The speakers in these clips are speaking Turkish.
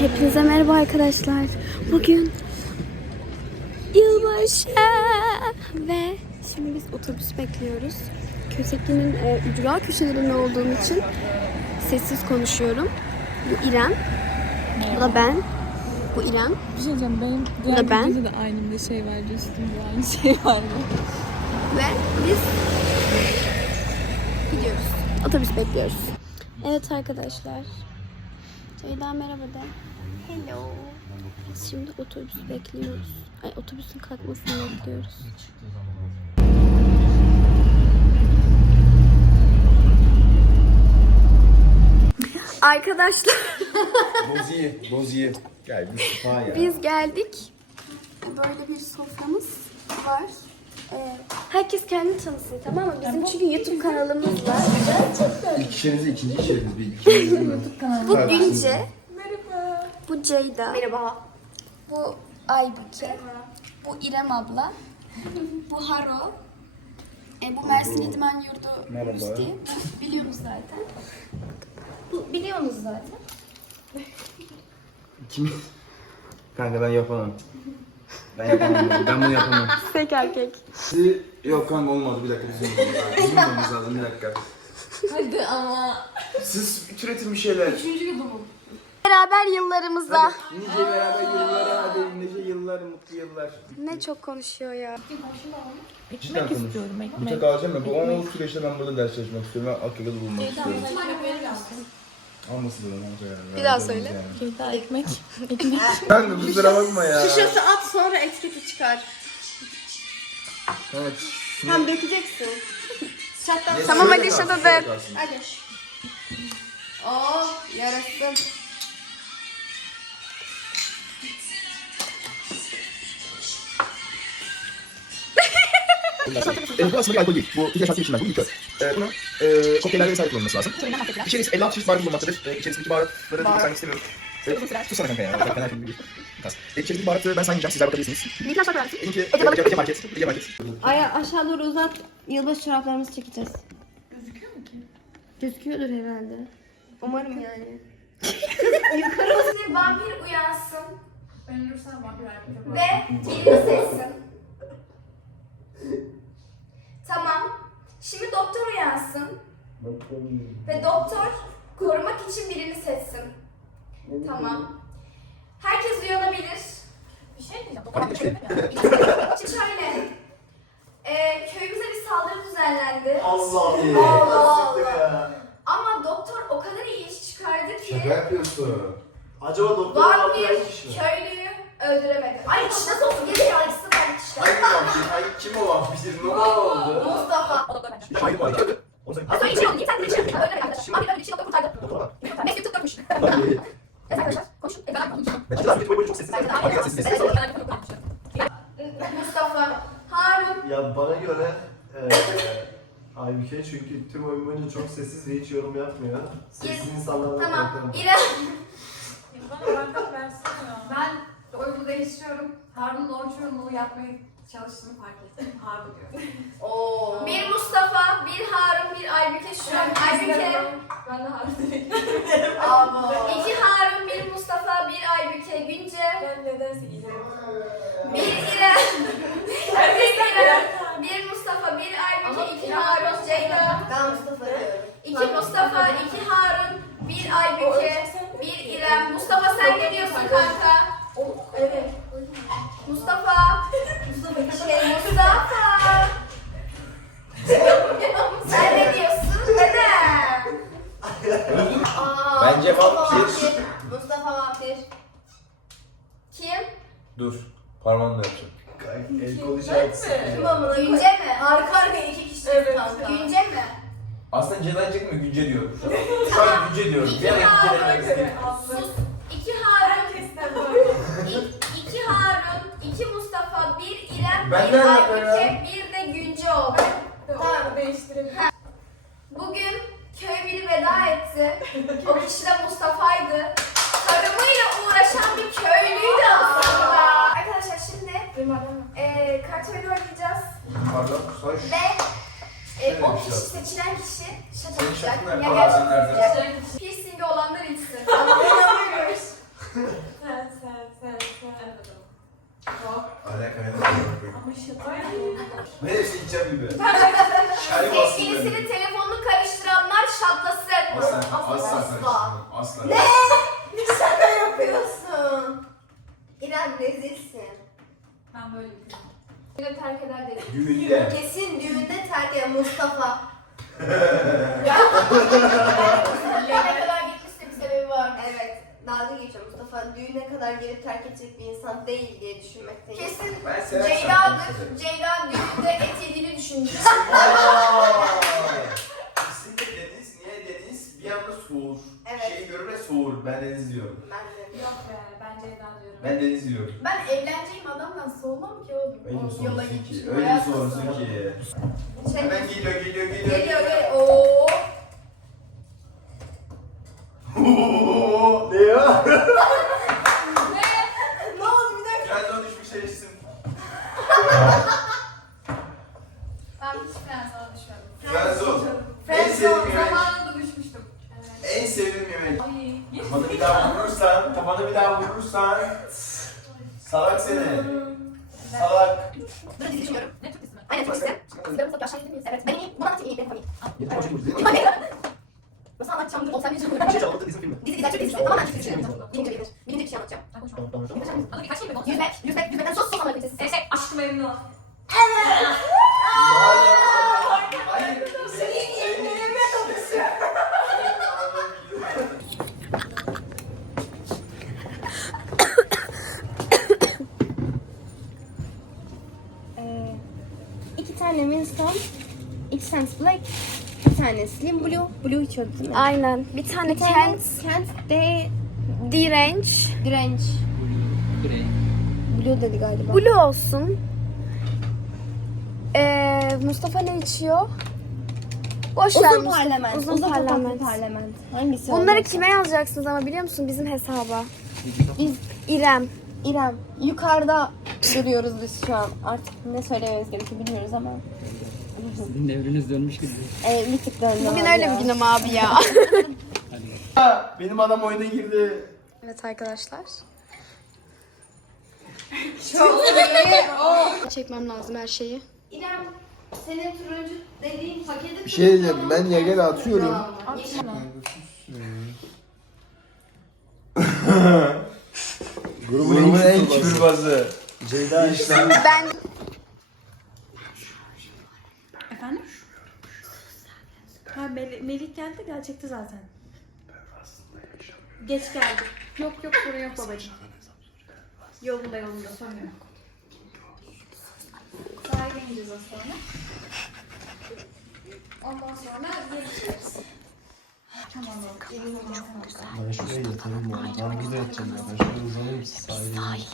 Hepinize merhaba arkadaşlar. Bugün yılbaşı ve şimdi biz otobüs bekliyoruz. Kösekli'nin e, ücra köşelerinde olduğum için sessiz konuşuyorum. Bu İrem. Bu da ben. Bu İrem. Bir şey diyeceğim benim da diğer ben. videoda da aynı şey vardı üstümde aynı şey vardı. Ve biz gidiyoruz. Otobüs bekliyoruz. Evet arkadaşlar. Ceyda merhaba de. Hello. Şimdi otobüs bekliyoruz. Ay otobüsün kalkmasını bekliyoruz. Arkadaşlar Boziye, Boziye. Gel Mustafa ya. biz geldik. Böyle bir soframız var. Ee, herkes kendini tanısın tamam mı? Bizim çünkü YouTube kanalımız var. İlk işlerinizi ikinci işleriniz bir ikinci Bu Gülce. Merhaba. Bu Ceyda. Merhaba. Bu Aybüke. Bu İrem abla. Bu Haro. E, bu Mersin İdman Yurdu Merhaba. Müstiği. Biliyorsunuz zaten. Bu biliyorsunuz zaten. Kim? Kanka ben yapamam. Ben yapamam. bunu. Ben bunu yapamam. Tek erkek. Sizi... Yok kanka olmadı. Bir dakika bizim lazım. Bizim lazım. Bir dakika. Hadi ama. Siz türetin bir şeyler. Beraber yıllarımıza. Nice beraber yıllar hadi. Nice yıllar, mutlu yıllar. Ne çok konuşuyor ya. Cidden konuş. istiyorum, ekmek. tek alacağım ya. Bu 10 süreçte ben burada ders çalışmak istiyorum. Ben Akka'da bulunmak istiyorum. Almasın dedim kanka yani. Bir daha söyle. yani. Kimse ekmek. Ekmek. Kanka kusura bakma ya. Şişesi at sonra etiketi çıkar. Evet. Tam dökeceksin. Neyse, Tamam, hadi kalsın, şurada şöyle dök. kalsın. Oh yarasın. E, bu aslında bir alkol değil. Bu iki yaş altı içilmez. Bu likör. E, bunu e, kokteyllerde vesaire kullanılması lazım. İçerisi 56 çeşit baharat bulunmaktadır. E, içerisindeki baharatları Baharat. saymak istemiyorum. E, tutsana kanka ya. Bak, ben her şeyi biliyorum. E, içerisindeki baharatı ben saymayacağım. Sizler bakabilirsiniz. Linkler sonra versin. Benimki Ege Market. Ege Market. Ege Market. Ay aşağı doğru uzat. Yılbaşı çoraplarımızı çekeceğiz. Gözüküyor mu ki? Gözüküyordur herhalde. Umarım yani. Bir vampir uyansın. Ve birini seçsin. Tamam. Şimdi doktor uyansın. Ve doktor korumak için birini seçsin. Tamam. Herkes uyanabilir. Bir şey diyeceğim. Şimdi şöyle. Ee, köyümüze bir saldırı düzenlendi. Allah Allah Allah. Allah. Ama doktor o kadar iyi iş çıkardı ki Şaka yapıyorsun. Acaba doktor kişi mi? köylüyü öldüremedi. Ay nasıl olsun geri yargısı var işte. Hangi vampir? Hangi kim o vampir? Ne oldu? Mustafa. Hayır bu hareket. Onu sen- Az önce içeri alın. Sen de içeri alın. Öyle arkadaş. Abi böyle bir şey doktor kurtardı. Mesut tutturmuş. Evet arkadaşlar. Konuşun. Konuşun. Ben cidden boyu boyu çok sessiz. Arkadaşlar sessiz. sessiz. Mustafa. Harun. Ya bana göre eee Aybüke çünkü tüm oyun boyunca çok sessiz ve hiç yorum yapmıyor. Sessiz insanlardan Tamam. İrem. Ben oyunu değiştiriyorum. Harun'la oruç yorumunu yapmaya çalıştığını fark ettim. Harun diyor. Bir Mustafa, bir Harun, bir Aybüke şu an. Aybüke. Ben de Harun değilim. İki Harun, bir Mustafa, bir Aybüke. Günce. Ben nedense ilerim. Bir İrem. bir İrem. Bir Mustafa, bir Aybüke, iki Harun, Ceyda. Ben Mustafa diyorum. İki Mustafa, iki Harun, bir Aybüke, bir İrem. Mustafa sen ne diyorsun kanka? Evet. Mustafa. Mustafa. Şey, Mustafa. sen ne diyorsun? Neden? Aa, Bence Mustafa vampir. Mustafa vampir. Kim? Dur. Parmağımla yapacağım. Kanka, El kol işareti. Kim amına Günce mi? Arka arkaya iki kişi evet, kanka. Günce mi? Aslında Cedancık mı Günce diyorum şu an. Şu an Günce diyorum. Bir ara Günce demek istedim. Sus. İki Harun. İ- iki Harun, iki Mustafa, bir İrem, Ben ne alaka ya? Aybüke, bir de Günce oldu. Tamam değiştirelim. Bugün köy biri veda etti. O kişi de Mustafa'ydı. Tarımıyla uğraşan bir köylüydü aslında. Arkadaşlar şimdi eee kart oyunu oynayacağız. Pardon. Şu. Ve e, o kişi şey yap. seçilen kişi atacak. şatın Ya nerede? gerçekten Ağzın nerede? Piercingi olanlar içsin. İnanmıyoruz. gibi. Şerif bastı Sevgilisinin beni. telefonunu karıştıranlar şatlasın. Asla, Asla. asla Asla. karıştırmam. Asla. Ne? Şaka yapıyorsun. İrem rezilsin. Ben böyle bir kızım. Düğünde terk eder dedim. Düğünde. Kesin düğünde terk eder Mustafa. ya. Düğüne kadar gitmişse bir sebebi var. Evet. Dalga geçiyor Mustafa. Düğüne kadar gelip terk edecek bir insan değil diye düşünmekteyim. Kesin Ben severim Ceyda'dır. Ceyda düğünde et yediğini düşündü. Kesinlikle deniz. Niye deniz? Bir anda soğur. Evet. Şeyi görür ve soğur. Ben deniz diyorum. ben de. Yok be ben Ceyda diyorum. Ben deniz diyorum. Ben evleneceğim adamdan soğumam ki oğlum. Öyle O bir yola sorumsun gitmiş. ki. Öyle bir sorumsun ki. Şey, Hemen geliyor geliyor geliyor. geliyor geliyor. Oo. ne ya? ne oldu bir dakika. Trabzon düşmüş herifsin. Ben hiç Fransa'da düşmedim. Trabzon. En Fransa sevdiğim yemek. zamanında düşmüştüm. Evet. En sevdiğim yemek. Ay. Kafanı bir daha vurursan, kafanı bir daha vurursan salak seni. Salak. Böyle dizi ismi? Aynen çok istedim. Sigara Mustafa aşağı miyiz? Evet. Ben iyi. Bunu anlatayım iyi. Benim komik. Yedi parça gibi. Nasıl anlatacağım? Dur, olsam bir şey Bir şey çaldı bizim filmi. Dizi Türk dizisi. Tamamen Türk dizisi. Birinci bilir. Birinci bir şey anlatacağım. Bana birkaç şey mi konuşuyor? Yüzmek. Yüzmek. Yüzmekten sos sos sessiz. Şey, şey, aşkı memnun. Hayır. Tane Winston, iki tane Black, bir tane Slim Blue. Blue içiyordu değil mi? Aynen. Bir tane Bir tane Kent Kent de direnç. direnç. Blue dedi galiba. Blue olsun. Ee, Mustafa ne içiyor? Boş ver Uzun Mustafa. parlament. Uzun, parlament. parlament. Hangisi Bunları olacak? kime yazacaksınız ama biliyor musun? Bizim hesaba. Biz İrem. İrem yukarıda duruyoruz biz şu an. Artık ne söylememiz gerekiyor bilmiyoruz ama. Sizin devriniz dönmüş gibi. Ee, bir tık döndü Bugün abi öyle ya. bir günüm abi ya. Benim adam oyuna girdi. evet arkadaşlar. Çekmem lazım her şeyi. İrem, senin turuncu dediğin paketi Bir şey diyeceğim ben Yager'e atıyorum. Grubun en küfürbazı. Ceyda İşlem. Ben Efendim? Ha Mel- Melih geldi gelecekti zaten. Geç geldi. Yok yok sorun yok babacığım. Yolunda yolunda sorun yok. Sahile ineceğiz az sonra. Ondan sonra görüşürüz. Ben şuraya yatarım ya. Ben burada yatacağım ya. Ben şuraya uzanayım sahile.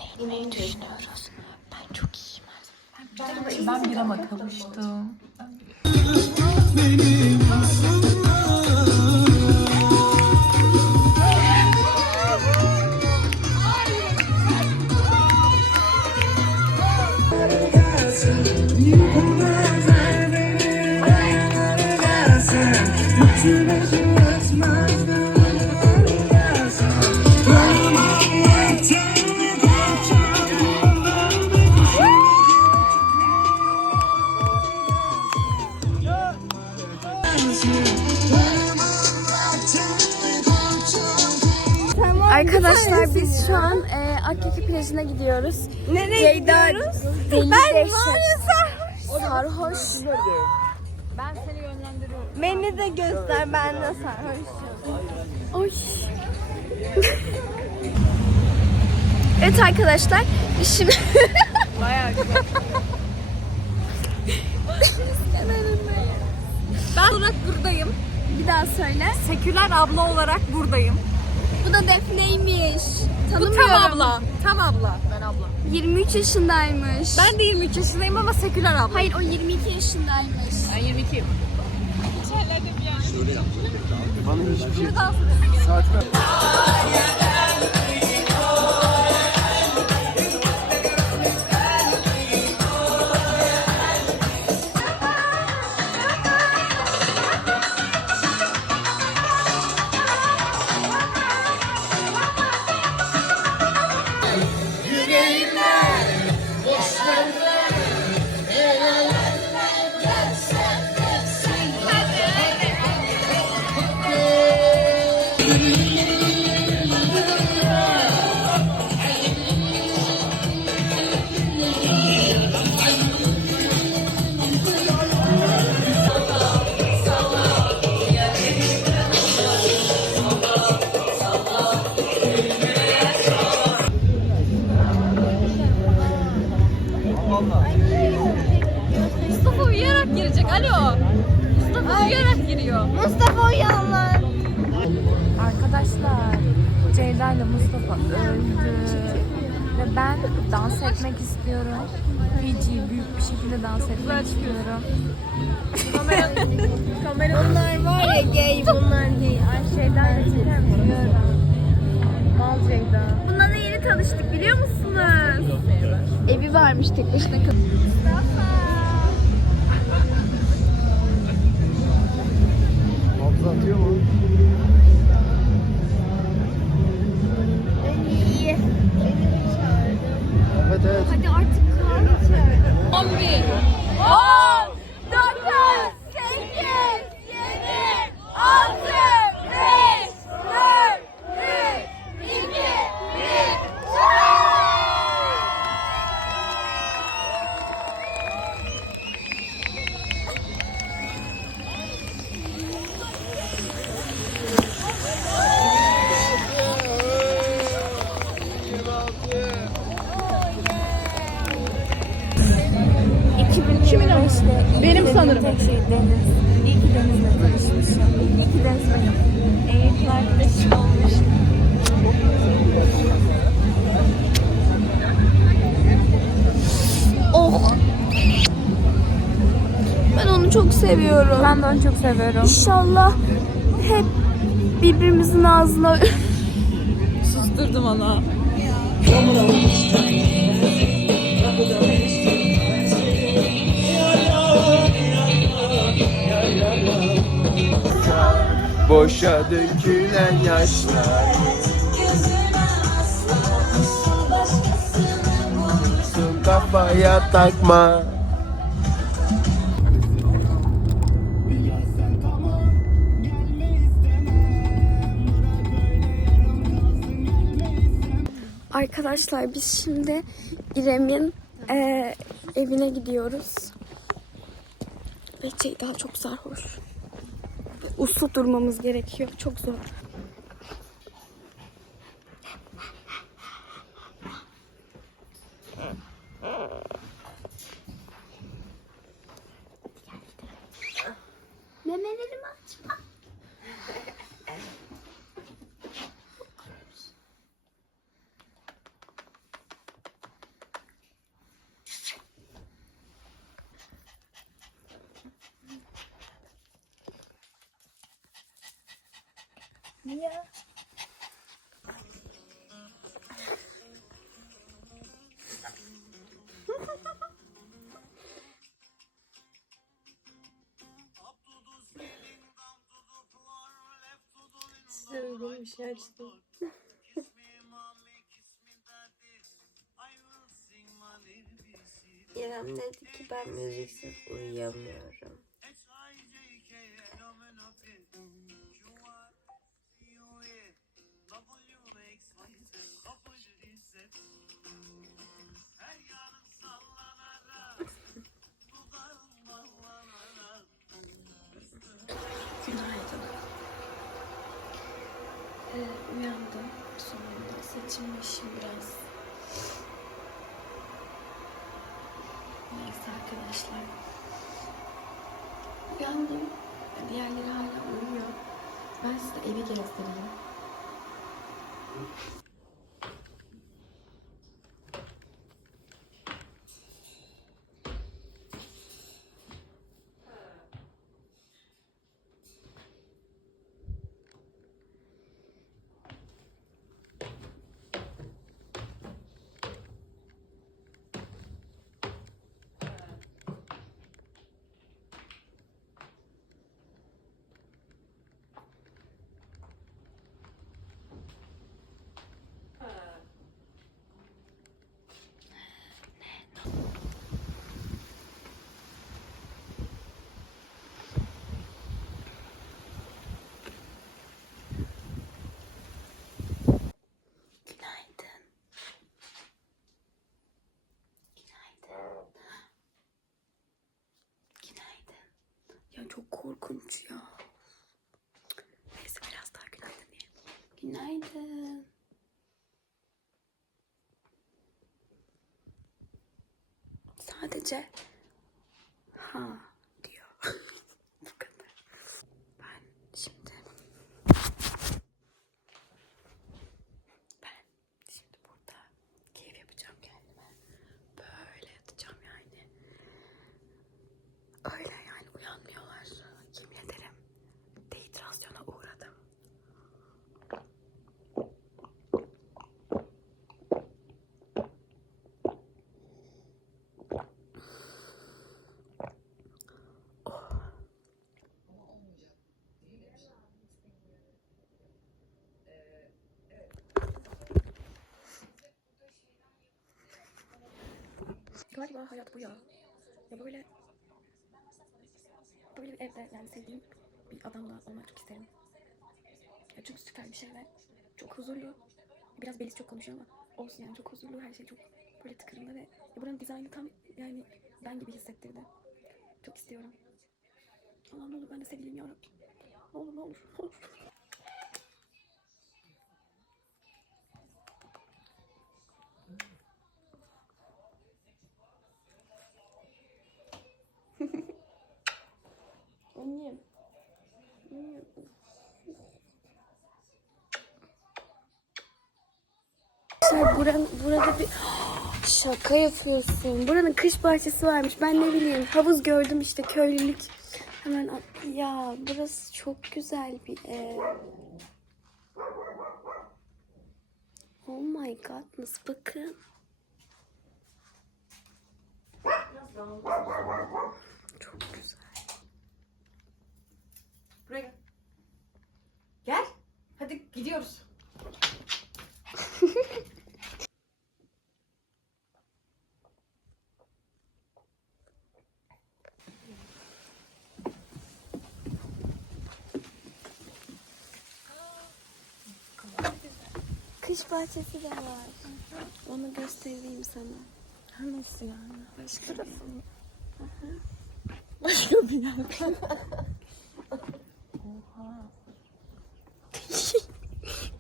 Ben bir ama kavuştum. Arkadaşlar biz şu an e, Akyaka plajına gidiyoruz. Nereye gidiyoruz? Deli ben sarhoş. Sarhoş. Beni de göster ben de sarhoşum. Oy. evet arkadaşlar şimdi Ben olarak buradayım. bir daha söyle. Seküler abla olarak buradayım. Bu da Defne'ymiş. Tanımıyorum. Bu tam abla. Tam abla. Ben abla. 23 yaşındaymış. Ben de 23 yaşındayım ama seküler abla. Hayır o 22 yaşındaymış. Ben 22'yim. Hiç hallederim yani. Bana hiçbir şey. Saat ver. Mustafa uyuyarak girecek. Alo. Mustafa uyuyarak giriyor. Mustafa uyan İle Mustafa öldü ve ben dans etmek istiyorum. Fiji büyük bir şekilde dans etmek istiyorum. Bunlar var ya gay bunlar değil. Ay Ceyda ile çekemiyorum. Mal Ceyda. Bundan da yeni tanıştık biliyor musunuz? Evi varmış tek başına kal- Hamza Ben de onu çok seviyorum. İnşallah hep birbirimizin ağzına Susturdum onu. Boşa dökülen yaşlar kafaya takma Arkadaşlar biz şimdi İrem'in eee, evine gidiyoruz. Ve şey daha çok sarhoş. Uslu durmamız gerekiyor. Çok zor. Uygun bir şey açtım. İrem dedi ki ben müziksiz uyuyamıyorum. Uyandım. Sonunda seçilmişim biraz. Neyse arkadaşlar. Uyandım. Diğerleri hala uyuyor. Ben size evi gezdireyim. Ya çok korkunç ya. Neyse biraz daha günaydın diyelim. Günaydın. Sadece Galiba hayat bu ya. Ya böyle böyle bir evde yani sevdiğim bir adamla olmak çok isterim. Ya çünkü süper bir şey ve çok huzurlu. Biraz Beliz çok konuşuyor ama olsun yani çok huzurlu her şey çok böyle tıkırında ve ya buranın dizaynı tam yani ben gibi hissettirdi. Çok istiyorum. Allah'ım ne olur ben de sevileyim yarabbim. Ne olur ne olur ne olur. Arkadaşlar buranın, burada bir şaka yapıyorsun. Buranın kış bahçesi varmış. Ben ne bileyim havuz gördüm işte köylülük. Hemen ya burası çok güzel bir ev. Oh my god nasıl bakın. Çok güzel. Buraya gel. Gel. Hadi gidiyoruz. Kış bahçesi de var. Onu göstereyim sana. Nasıl yani? Başka tarafı mı? Başka bir yer. Oha.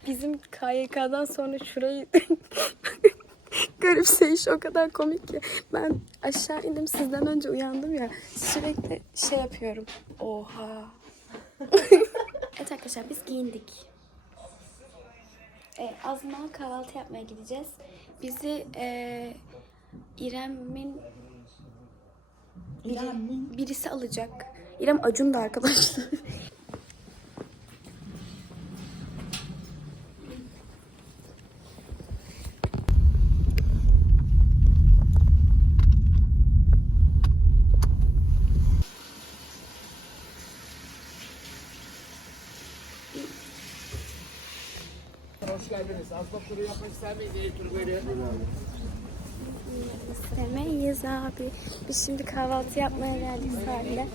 Bizim KYK'dan sonra şurayı garipseyiş o kadar komik ki. Ben aşağı indim sizden önce uyandım ya. Sürekli şey yapıyorum. Oha. evet arkadaşlar biz giyindik. E, Azma kahvaltı yapmaya gideceğiz. Bizi e, İrem'in biri- birisi alacak. İrem Acun da arkadaşlar. Hoş geldiniz. Asma turu yapmak ister miyiz? İyi tur böyle. İstemeyiz abi. Biz şimdi kahvaltı yapmaya geldik sahile.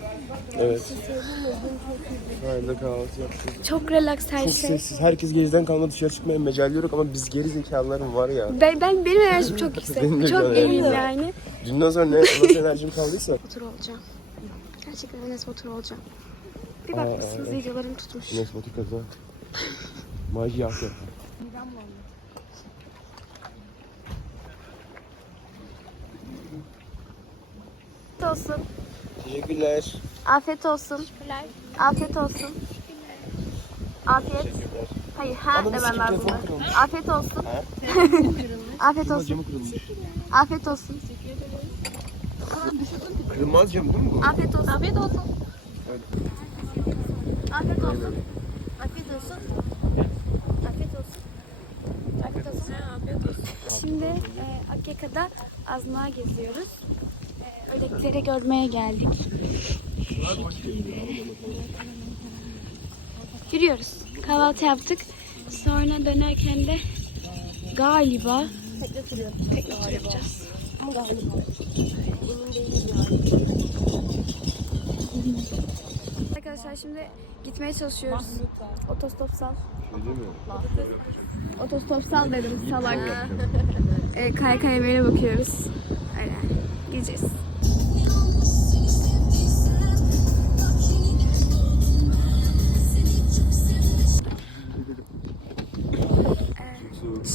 Evet. Sahilde kahvaltı yaptık. Çok relax her Çok şey. sessiz. Herkes geziden kalma dışarı çıkmaya mecal ama biz geri zekalılarım var ya. Ben, ben benim enerjim çok yüksek. Benim de çok canım. iyiyim yani. Dünden sonra ne nasıl enerjim kaldıysa. Otur olacağım. Gerçekten Enes Batur olacağım. Bir bakmışsınız videolarım tutmuş. Enes Batur kaza. Maji yaptı. Afiyet olsun. Teşekkürler. Afiyet olsun. Afiyet olsun. Afiyet. Hayır ha Ananı demem lazım. Afiyet olsun. Afiyet olsun. Camı kırılmış. Afiyet olsun. Kırılmaz cam değil mi bu? Afiyet olsun. Afiyet olsun. Afiyet olsun. Afiyet olsun. Afiyet olsun. Afiyet olsun. Afiyet olsun. Şimdi e, Akyaka'da Azmağa geziyoruz. Ördekleri görmeye geldik. Yürüyoruz. Kahvaltı yaptık. Sonra dönerken de galiba tekne turu yapacağız. Arkadaşlar şimdi gitmeye çalışıyoruz. Otostop sal. Otostop sal dedim salak. e, kaya kaya böyle bakıyoruz. Öyle. Gideceğiz.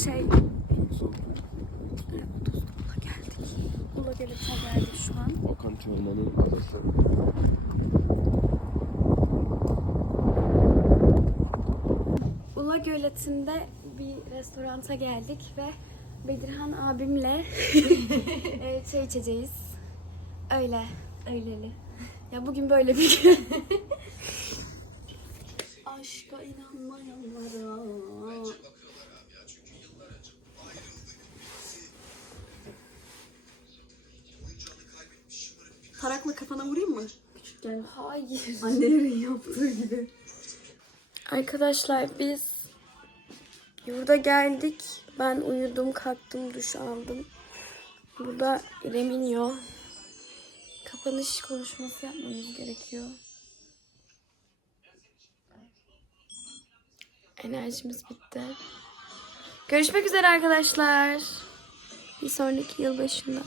Şey Ula geldik. Ula Gölet'e geldik şu an. Tüymen'in adası. Ula Göleti'nde bir restoranta geldik ve Bedirhan abimle çay içeceğiz. Öyle. Öyleli. Ya bugün böyle bir gün. hayır. Annelerin yaptığı gibi. Arkadaşlar biz yurda geldik. Ben uyudum, kalktım, duş aldım. Burada İrem'in yok. Kapanış konuşması yapmamız gerekiyor. Enerjimiz bitti. Görüşmek üzere arkadaşlar. Bir sonraki yılbaşında.